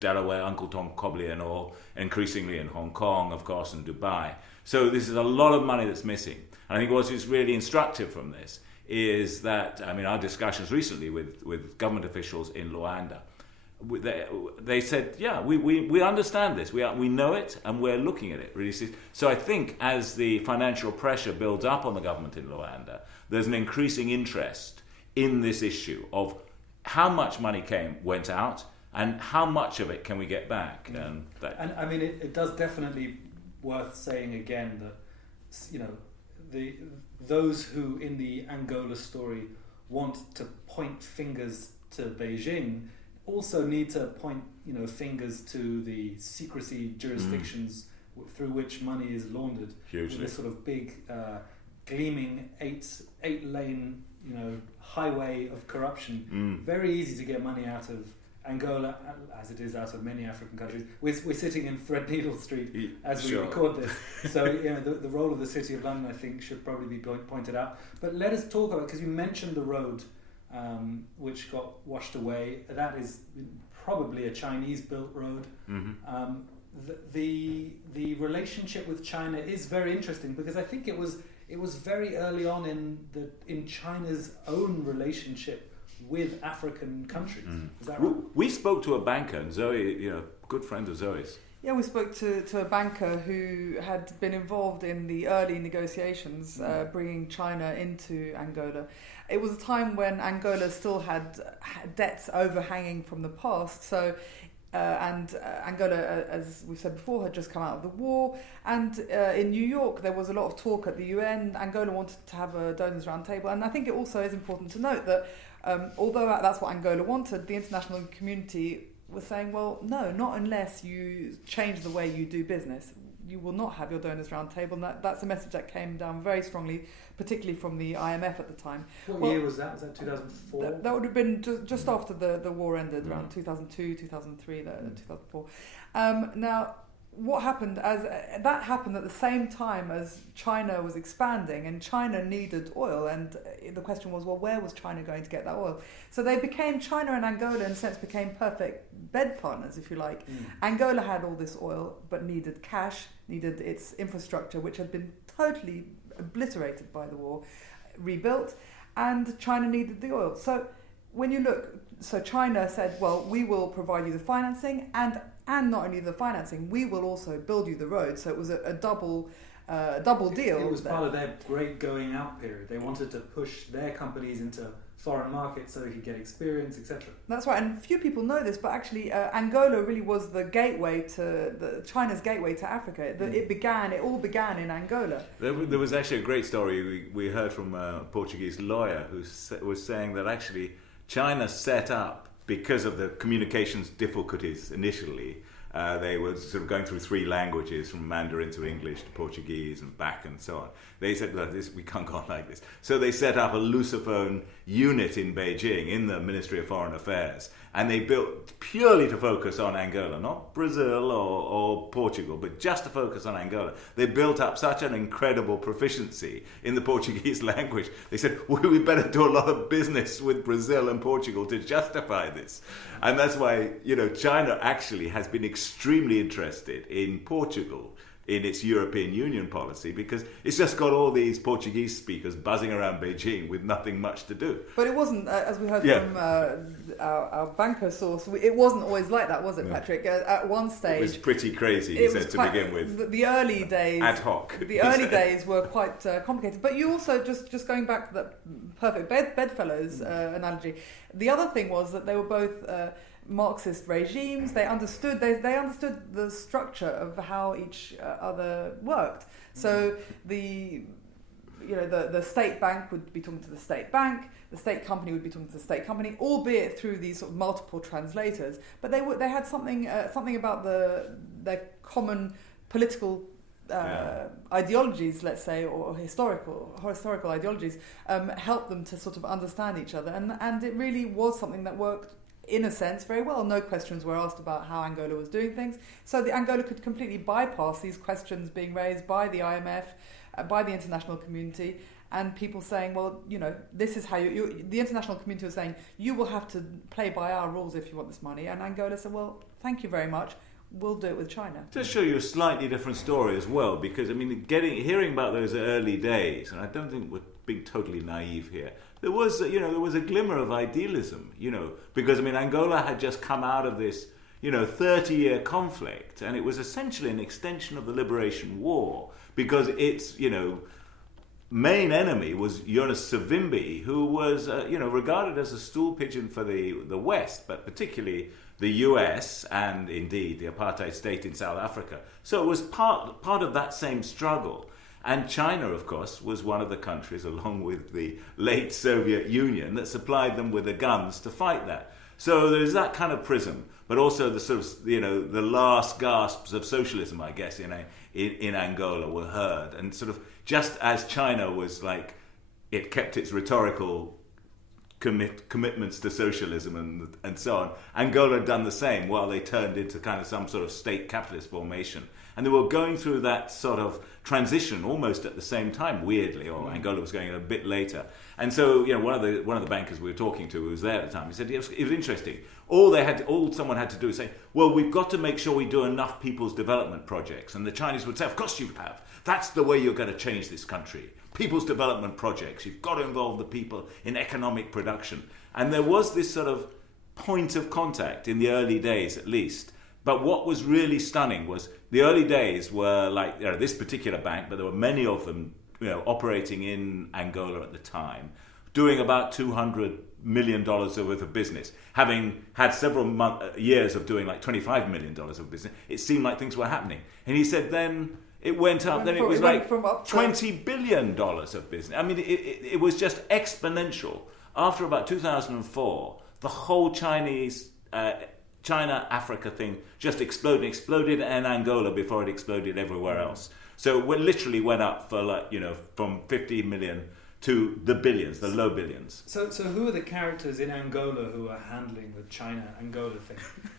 Delaware, Uncle Tom Cobley and all, increasingly in Hong Kong, of course, and Dubai. So this is a lot of money that's missing. And I think what is really instructive from this is that, I mean, our discussions recently with government officials in Luanda, they said, yeah, we understand this, we know it, and we're looking at it really. So I think as the financial pressure builds up on the government in Luanda, there's an increasing interest in this issue of how much money went out, and how much of it can we get back? And I mean, it does definitely worth saying again that, you know, those who in the Angola story want to point fingers to Beijing also need to point, you know, fingers to the secrecy jurisdictions through which money is laundered. Hugely. With this sort of big, gleaming eight-lane, you know, highway of corruption. Very easy to get money out of Angola, as it is out of many African countries. We're sitting in Threadneedle Street as we record this. So, you know, the role of the City of London, I think, should probably be pointed out. But let us talk about, because you mentioned the road which got washed away. That is probably a Chinese-built road. The relationship with China is very interesting, because I think it was very early on in China's own relationship with African countries. Is that right? We spoke to a banker, and Zoe, you know, good friend of Zoe's. Yeah, we spoke to a banker who had been involved in the early negotiations bringing China into Angola. It was a time when Angola still had debts overhanging from the past, so and Angola, as we said before, had just come out of the war, and in New York there was a lot of talk at the UN. Angola wanted to have a donors round table, and I think it also is important to note that although that's what Angola wanted, the international community was saying, well, no, not unless you change the way you do business. You will not have your donors round table, and that's a message that came down very strongly, particularly from the IMF at the time. What year was that? Was that 2004? That would have been just after the war ended, around 2002, 2003, 2004. Now, what happened that happened at the same time as China was expanding, and China needed oil, and the question was, well, where was China going to get that oil? So China and Angola in a sense became perfect bed partners, if you like. Angola had all this oil but needed cash, needed its infrastructure, which had been totally obliterated by the war, rebuilt, and China needed the oil. So when you look, so China said, well, we will provide you the financing, and not only the financing, we will also build you the road. So it was a double deal. It was part of their great going out period. They wanted to push their companies into foreign markets so they could get experience, etc. That's right, and few people know this, but actually Angola really was the gateway to China's gateway to Africa. It all began in Angola. There was actually a great story we heard from a Portuguese lawyer who was saying that actually China set up, because of the communications difficulties initially, they were sort of going through three languages, from Mandarin to English to Portuguese and back and so on. They said, well, we can't go on like this. So they set up a Lusophone unit in Beijing, in the Ministry of Foreign Affairs, and they built purely to focus on Angola, not Brazil or Portugal, but just to focus on Angola. They built up such an incredible proficiency in the Portuguese language. They said, well, we better do a lot of business with Brazil and Portugal to justify this. And that's why, you know, China actually has been extremely interested in Portugal in its European Union policy, because it's just got all these Portuguese speakers buzzing around Beijing with nothing much to do. But it wasn't, as we heard from our banker source, it wasn't always like that, was it, Patrick? At one stage... It was pretty crazy, he said, to begin with. The early days... Ad hoc. The early days were quite complicated. But you also, just going back to that perfect bedfellows analogy, the other thing was that they were both... Marxist regimes. They understood the structure of how each other worked. So the state bank would be talking to the state bank, the state company would be talking to the state company, albeit through these sort of multiple translators. But they had something about their common political ideologies, let's say, or historical ideologies, helped them to sort of understand each other, and it really was something that worked in a sense very well. No questions were asked about how Angola was doing things, so the Angola could completely bypass these questions being raised by the IMF, by the international community, and people saying, well, this is how the international community was saying, you will have to play by our rules if you want this money. And Angola said, well, thank you very much. We'll do it with China. To show you a slightly different story as well, because hearing about those early days, and I don't think we're being totally naive here. There was a glimmer of idealism, because Angola had just come out of this 30-year conflict, and it was essentially an extension of the Liberation War, because its main enemy was Jonas Savimbi, who was regarded as a stool pigeon for the West, but particularly the US and indeed the apartheid state in South Africa. So it was part of that same struggle. And China, of course, was one of the countries, along with the late Soviet Union, that supplied them with the guns to fight that. So there's that kind of prism, but also the sort of the last gasps of socialism, I guess, in Angola were heard, and sort of just as China was it kept its rhetorical commitments to socialism and so on. Angola had done the same while they turned into kind of some sort of state capitalist formation. And they were going through that sort of transition almost at the same time, weirdly, or Angola was going a bit later. And so, one of the bankers we were talking to who was there at the time, he said it was interesting. All someone had to do is say, well, we've got to make sure we do enough people's development projects. And the Chinese would say, of course you have. That's the way you're going to change this country. People's development projects. You've got to involve the people in economic production. And there was this sort of point of contact in the early days, at least. But what was really stunning was the early days were this particular bank, but there were many of them, operating in Angola at the time, doing about $200 million worth of business. Having had several years of doing $25 million of business, it seemed like things were happening. And he said then it went up, then it was $20 billion of business. It was just exponential. After about 2004, the whole China-Africa thing just exploded in Angola before it exploded everywhere else. So it literally went up for from 50 million to the billions, the low billions. So who are the characters in Angola who are handling the China-Angola thing?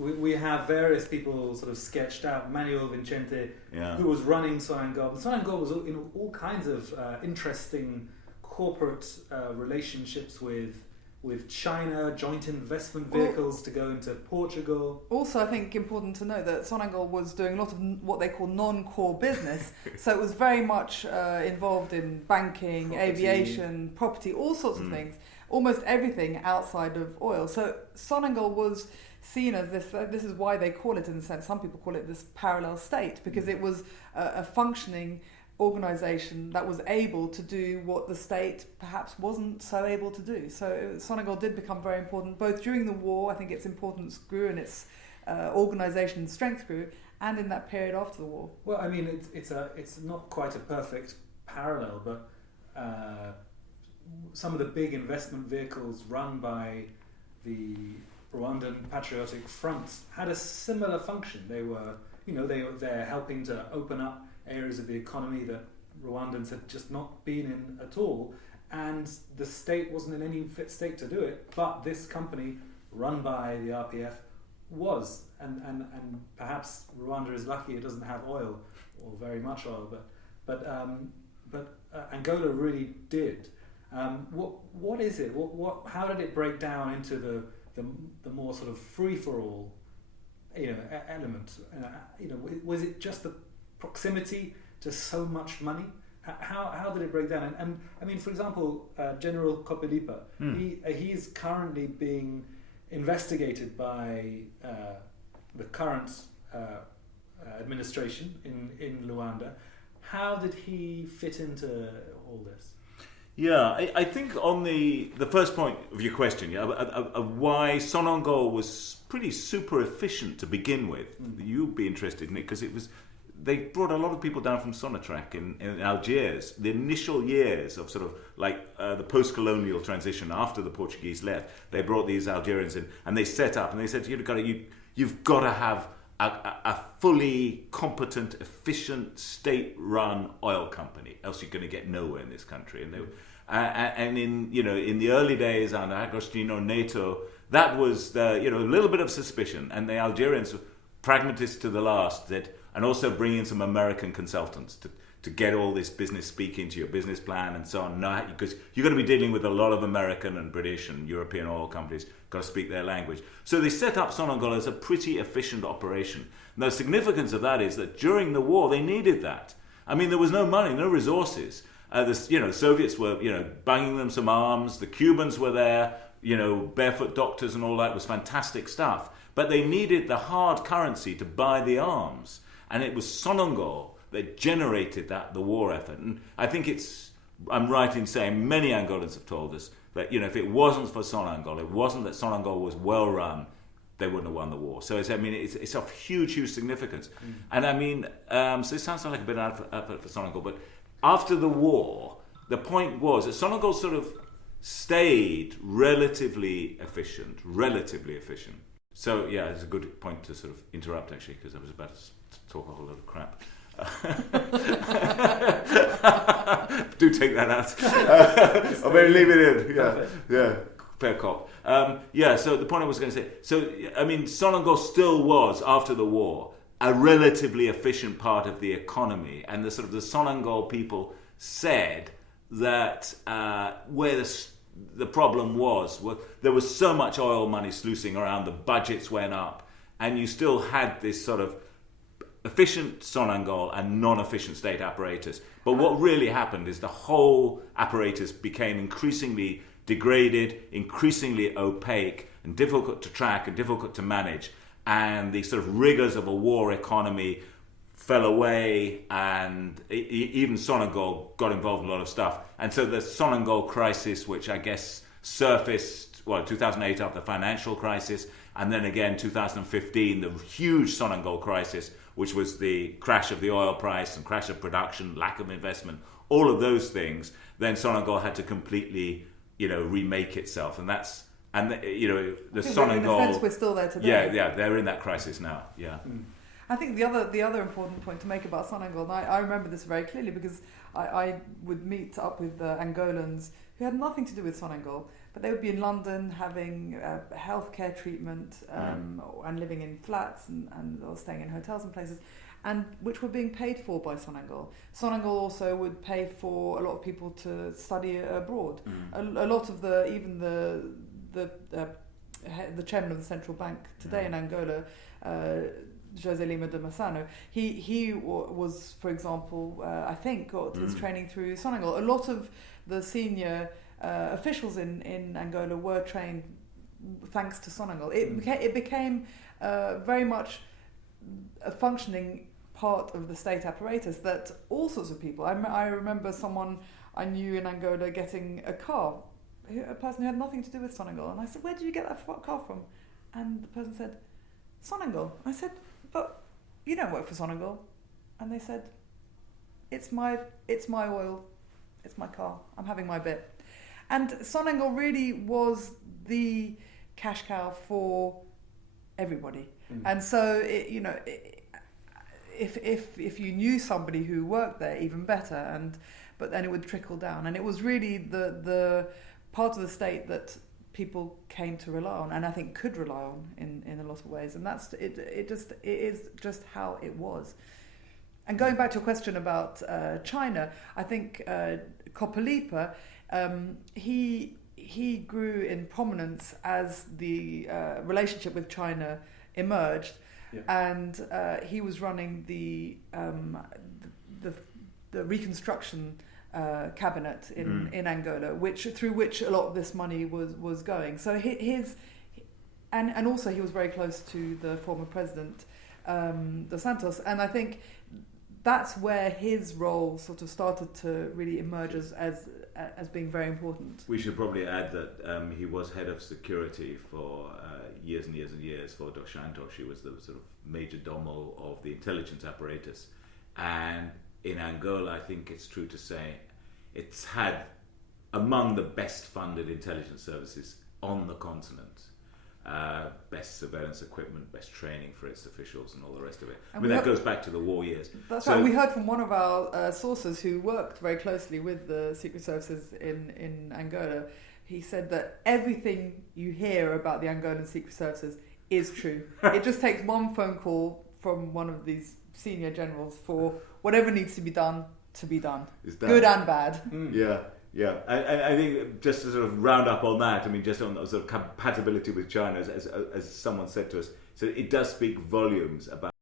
we have various people sort of sketched out. Manuel Vicente, who was running Sonangol. Sonangol was in all kinds of interesting corporate relationships with China, joint investment vehicles to go into Portugal. Also, I think important to know that Sonangol was doing a lot of what they call non-core business. So it was very much involved in banking, aviation, property, all sorts of things. Almost everything outside of oil. So Sonangol was seen as this is why they call it, in a sense, some people call it this parallel state, because it was a functioning organisation that was able to do what the state perhaps wasn't so able to do. So Sonangol did become very important, both during the war. I think its importance grew and its organisation strength grew, and in that period after the war. Well, it's not quite a perfect parallel, but some of the big investment vehicles run by the Rwandan Patriotic Front had a similar function. They were, they're helping to open up areas of the economy that Rwandans had just not been in at all, and the state wasn't in any fit state to do it, but this company run by the RPF was, and perhaps Rwanda is lucky it doesn't have oil, or very much oil, but Angola really did. What is it? How did it break down into the more sort of free for all, element? Was it just the proximity to so much money? How did it break down? And for example, General Kopelipa, he is currently being investigated by the current administration in Luanda. How did he fit into all this? Yeah, I think on the first point of your question, of why Sonangol was pretty super efficient to begin with, you'd be interested in it, because they brought a lot of people down from Sonatrach in Algiers. The initial years of sort of the post-colonial transition after the Portuguese left, they brought these Algerians in and they set up and they said, you've got to have a fully competent, efficient, state-run oil company, else you're going to get nowhere in this country. And in the early days under Agostinho Neto, that was a little bit of suspicion, and the Algerians, pragmatists to the last, and also bring in some American consultants to get all this business speak into your business plan and so on. Because you're going to be dealing with a lot of American and British and European oil companies, got to speak their language. So they set up Sonangol as a pretty efficient operation. And the significance of that is that during the war, they needed that. I mean, there was no money, no resources. The Soviets were, banging them some arms. The Cubans were there, barefoot doctors and all that was fantastic stuff. But they needed the hard currency to buy the arms. And it was Sonangol that generated the war effort. And I think I'm right in saying many Angolans have told us that, if it wasn't for Sonangol, it wasn't that Sonangol was well run, they wouldn't have won the war. So it's of huge, huge significance. And I mean, so it sounds like a bit of effort for Sonangol, but after the war, the point was that Sonangol sort of stayed relatively efficient. So yeah, it's a good point to sort of interrupt actually, because I was about to talk a whole lot of crap. Do take that out. Or maybe leave it in. Yeah, fair cop. So the point I was going to say, Sonangol still was, after the war, a relatively efficient part of the economy. And the Sonangol people said that where the problem was there was so much oil money sluicing around, the budgets went up, and you still had this sort of efficient Sonangol and non-efficient state apparatus. But what really happened is the whole apparatus became increasingly degraded, increasingly opaque, and difficult to track and difficult to manage. And the sort of rigors of a war economy fell away, and even Sonangol got involved in a lot of stuff. And so the Sonangol crisis, which I guess surfaced, 2008 after the financial crisis, and then again 2015, the huge Sonangol crisis, which was the crash of the oil price and crash of production, lack of investment, all of those things. Then Sonangol had to completely, remake itself, and the Sonangol. In a sense, we're still there today. Yeah, they're in that crisis now. Yeah. I think the other important point to make about Sonangol, and I remember this very clearly because I would meet up with Angolans who had nothing to do with Sonangol, but they would be in London having healthcare treatment and living in flats and or staying in hotels and places, and which were being paid for by Sonangol. Sonangol also would pay for a lot of people to study abroad. A lot of the chairman of the central bank today in Angola, José Lima de Massano, he was, for example, I think got his training through Sonangol. A lot of the senior officials in Angola were trained thanks to Sonangol. It became very much a functioning part of the state apparatus that all sorts of people. I remember someone I knew in Angola getting a car, a person who had nothing to do with Sonangol, and I said, "Where did you get that car from?" And the person said, "Sonangol." I said, "But you don't work for Sonangol." And they said, it's my oil, it's my car, I'm having my bit. And Sonangol really was the cash cow for everybody. And so if you knew somebody who worked there, even better. But then it would trickle down, and it was really the part of the state that people came to rely on, and I think could rely on in a lot of ways, and that's it. It is just how it was. And going back to a question about China, I think Kopalipa, he grew in prominence as the relationship with China emerged, and he was running the reconstruction cabinet in Angola, through which a lot of this money was going. So and also he was very close to the former president Dos Santos, and I think that's where his role sort of started to really emerge as being very important. We should probably add that he was head of security for years and years and years for Dos Santos. He was the sort of major domo of the intelligence apparatus, and in Angola, I think it's true to say, it's had among the best funded intelligence services on the continent. Best surveillance equipment, best training for its officials, and all the rest of it. That goes back to the war years. That's right. We heard from one of our sources who worked very closely with the secret services in Angola. He said that everything you hear about the Angolan secret services is true. It just takes one phone call from one of these senior generals for whatever needs to be done to be done. It's done. Good and bad. Yeah, yeah. I think just to sort of round up on that, I mean, just on the sort of compatibility with China, as someone said to us, so it does speak volumes about